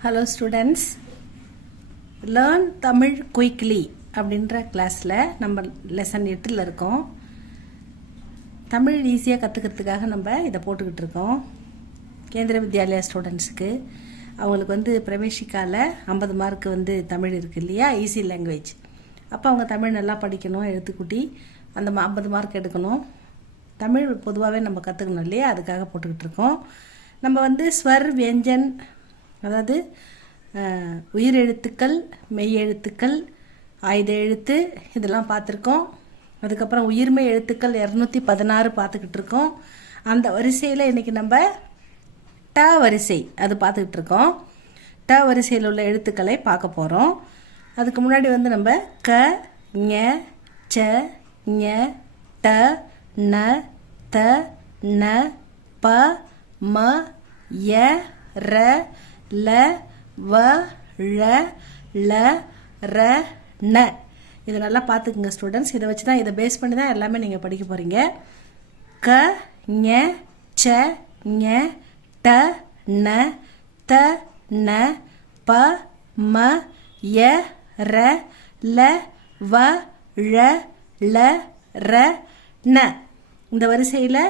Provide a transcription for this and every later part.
Hello students, learn Tamil quickly அப்படின்ற கிளாஸில் நம்ம லெசன் 8 இருக்கோம். தமிழ் ஈஸியாக கற்றுக்கிறதுக்காக நம்ம இதை போட்டுக்கிட்டு இருக்கோம். கேந்திர வித்யாலயா ஸ்டூடெண்ட்ஸுக்கு அவங்களுக்கு பிரவேசிக்கால 50 மார்க் தமிழ் இருக்குது இல்லையா, ஈஸி லாங்குவேஜ். அப்போ அவங்க தமிழ் நல்லா படிக்கணும், எழுத்துக்கூட்டி அந்த 50 மார்க் எடுக்கணும். தமிழ் பொதுவாகவே நம்ம கற்றுக்கணும் இல்லையா, அதுக்காக போட்டுக்கிட்டு இருக்கோம். நம்ம ஸ்வர் வியஞ்சன், அதாவது உயிர் எழுத்துக்கள், மெய் எழுத்துக்கள், ஆயுத எழுத்து இதெல்லாம் பார்த்துருக்கோம். அதுக்கப்புறம் உயிர்மை எழுத்துக்கள் 216 பார்த்துக்கிட்டு இருக்கோம். அந்த வரிசையில் இன்றைக்கி நம்ம ட வரிசை அது பார்த்துக்கிட்டு இருக்கோம். ட வரிசையில் உள்ள எழுத்துக்களை பார்க்க போகிறோம். அதுக்கு முன்னாடி நம்ம க, ஞ, ச, ஞ, ட, ந, த, ந, ப, ம, ய, ர, ல, வ, ழ, ல, ர, ந. இதை நல்லா பார்த்துக்குங்க ஸ்டூடெண்ட்ஸ். இதை வச்சு தான், இதை பேஸ் பண்ணி தான் எல்லாமே நீங்கள் படிக்க போகிறீங்க. க, ஞ, ச, ஞ, ட, ந, த, ந, ப, ம, ய, ர, ல, வ, ழ, ல, ர, ந. இந்த வரிசையில்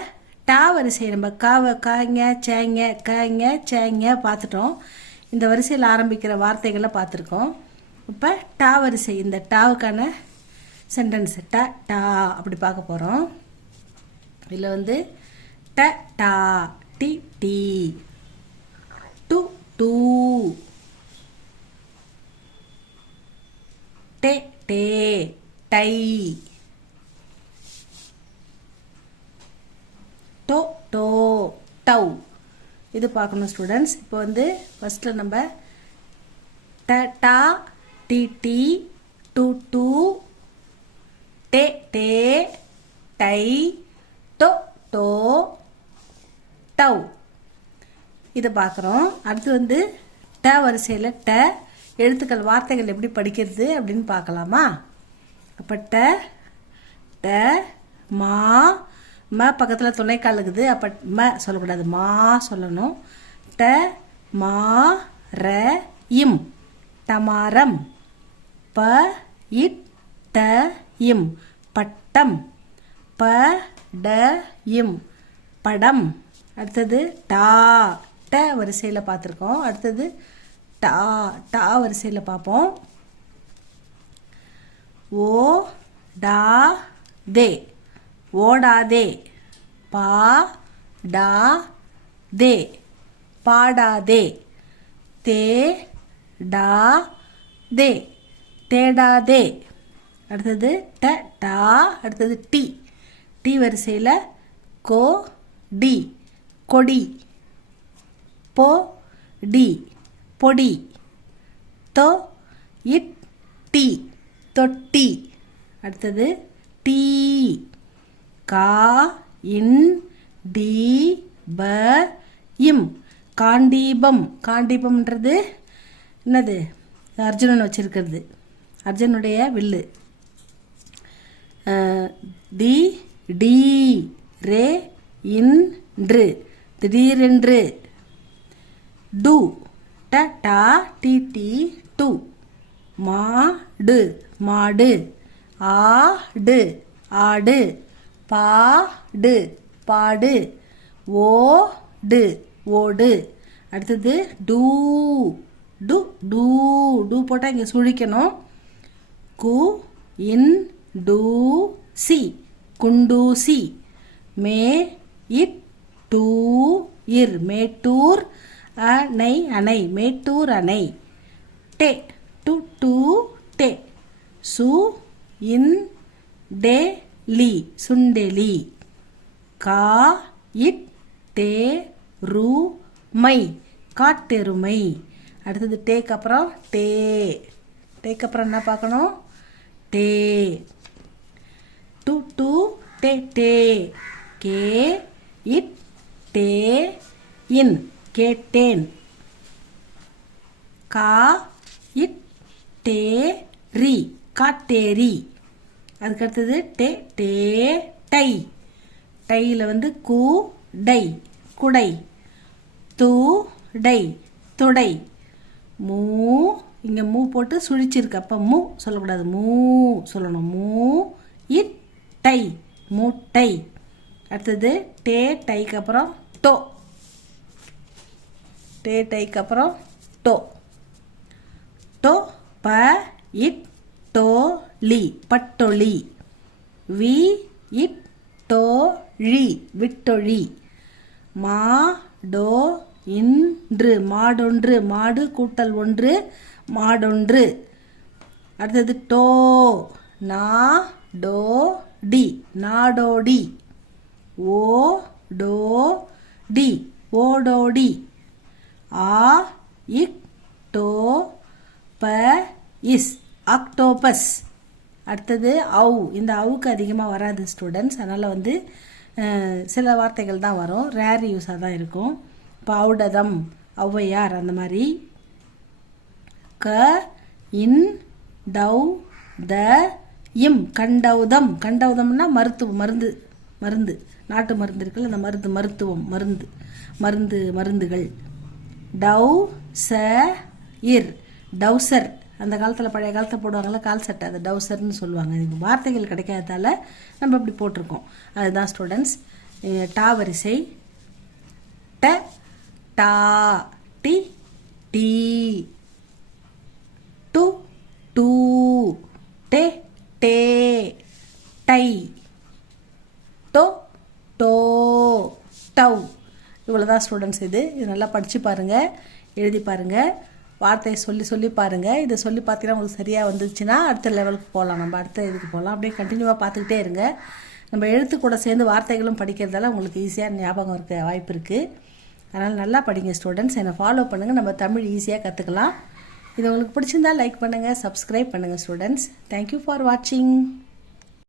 டா வரிசை நம்ம காங்க, சேங்க, கங்க, சேங்க பார்த்துட்டோம். இந்த வரிசையில் ஆரம்பிக்கிற வார்த்தைகளை பார்த்துருக்கோம். இப்போ டா வரிசை, இந்த டாவுக்கான சென்டென்ஸ் ட, டா அப்படி பார்க்க போகிறோம். இதில் ட, டா, டி, டி, டு, டூ, டே, டே, டை, டோ, டோ, டவ். இது பார்க்கணும் ஸ்டூடெண்ட்ஸ். இப்போ ஃபஸ்ட்டில் நம்ம ட, டா, டி, டி, டு, டூ, டே, டே, டை, டோ, டோ, டவ். இதை பார்க்குறோம். அடுத்து ட வரிசையில் ட எழுத்துக்கள் வார்த்தைகள் எப்படி படிக்கிறது அப்படின்னு பார்க்கலாமா? அப்போ ட, ட, மா, ம பக்கத்தில் துணைக்கால் இருக்குது. அப்போ ம சொல்லக்கூடாது, மா சொல்லணும். ட, மா, ர, இம், டமாரம். ப, இட், ட, இம், பட்டம். ப, ட, இம், படம். அடுத்தது டா, ட வரிசையில் பார்த்துருக்கோம். அடுத்தது டா, டா வரிசையில் பார்ப்போம். ஓ, டா, தே, ஓடாதே. பா, டா, தே, பாடாதே. தே, டா, தே, தேடாதே. அடுத்தது ட, டா. அடுத்தது டி, டி வரிசையில் கோ, டி, கொடி. போ, டி, பொடி. தோ, இட், டி, தொட்டி. அடுத்தது டீ, கா, இன், டி, ப, இம், காண்டீபம். காண்டீபம்ன்றது என்னது? அர்ஜுனன் வச்சிருக்கிறது, அர்ஜுனுடைய வில்லு. தி, டி, ரே, இன்று, திடீரென்று. டு, ட, டா, டி, டி, டு, மாடு, மாடு. ஆடு, ஆடு. பாடு, பாடு. ஓடு, ஓடு. அடுத்தது டூ, டு, டூ, டூ போட்டால் இங்கே சுழிக்கணும். கு, இன், டூ, சி, குண்டூசி. மே, இட், டூ, இர், மேட்டூர். அணை, அணை, மேட்டூர் அணை. டே, டு, டூ, டே. சு, இன், டே, லி, சுண்டெலி. கா, இட், டே, ரு, மை, காட்டெருமை. அடுத்தது டேக்கு அப்புறம் டே, டேக்கு அப்புறம் என்ன பார்க்கணும்? டே. டு, டூ, டே, டே. கே, இட், டே, இன், கேட்டேன். கா, இட், டே, ரி, காட்டேரி. அதுக்கடுத்தது டே, டே, டை. டையில் கு, டை, குடை. து, டை, தொடை. மூ, இங்கே மூ போட்டு சுழிச்சிருக்கு, அப்போ மூ சொல்லக்கூடாது, மூ சொல்லணும். மூ இட்டை, மூட்டை. அடுத்தது டே டைக்கு அப்புறம் டோ, டே டைக்கு அப்புறம் டோ. டோ ப இட் டோ லி, பட்டொளி. வி இட் டோ ழி, விட்டொழி. மா டோ இன்று, மாடொன்று, மாடு கூட்டல் ஒன்று, மாடொன்று. அடுத்தது டோ நா டோ டி, நாடோடி. ஓ டோ டி, ஓடோடி. ஆ இக் டோ ப இஸ், ஆக்டோபஸ். அடுத்தது அவு, இந்த அவுக்கு அதிகமாக வராது ஸ்டூடெண்ட்ஸ், அதனால் சில வார்த்தைகள் தான் வரும், ரேர் யூஸாக தான் இருக்கும். இப்போ ஔடதம், ஔவையார், அந்த மாதிரி. க இன் டவ் த இம், கண்டௌதம். கண்டௌதம்னா மருத்துவம், மருந்து, மருந்து, நாட்டு மருந்து இருக்குல்ல, அந்த மருந்து, மருத்துவம், மருந்து, மருந்து, மருந்துகள். டவ் ச இர், டவுசர். அந்த காலத்தில் பழைய காலத்தில் போடுவாங்கள்ல கால் சட்டை, அது டவுசர்னு சொல்லுவாங்க. இது வார்த்தைகள் கிடைக்காததால் நம்ம இப்படி போட்டிருக்கோம். அதுதான் ஸ்டூடெண்ட்ஸ். டா வரிசை. ட டா டி டி. டு டூ டே டே டை. டோ டோ டவ். இவ்வளோதான் ஸ்டூடெண்ட்ஸ். இது நல்லா படித்து பாருங்கள், எழுதி பாருங்கள், வார்த்தையை சொல்லி பாருங்கள். இதை சொல்லி பார்த்தீங்கன்னா உங்களுக்கு சரியாக வந்துச்சுன்னா அடுத்த லெவலுக்கு போகலாம், நம்ம அடுத்த இதுக்கு போகலாம். அப்படியே கண்டினியூவாக பார்த்துக்கிட்டே இருங்க. நம்ம எழுத்து கூட சேர்ந்து வார்த்தைகளும் படிக்கிறதால உங்களுக்கு ஈஸியாக ஞாபகம் இருக்க வாய்ப்பு இருக்குது. அதனால் நல்லா படிங்க ஸ்டூடெண்ட்ஸ். என்னை ஃபாலோ பண்ணுங்கள், நம்ம தமிழ் ஈஸியாக கற்றுக்கலாம். இது உங்களுக்கு பிடிச்சிருந்தால் லைக் பண்ணுங்கள், சப்ஸ்கிரைப் பண்ணுங்கள் ஸ்டூடெண்ட்ஸ். தேங்க்யூ ஃபார் வாட்சிங்.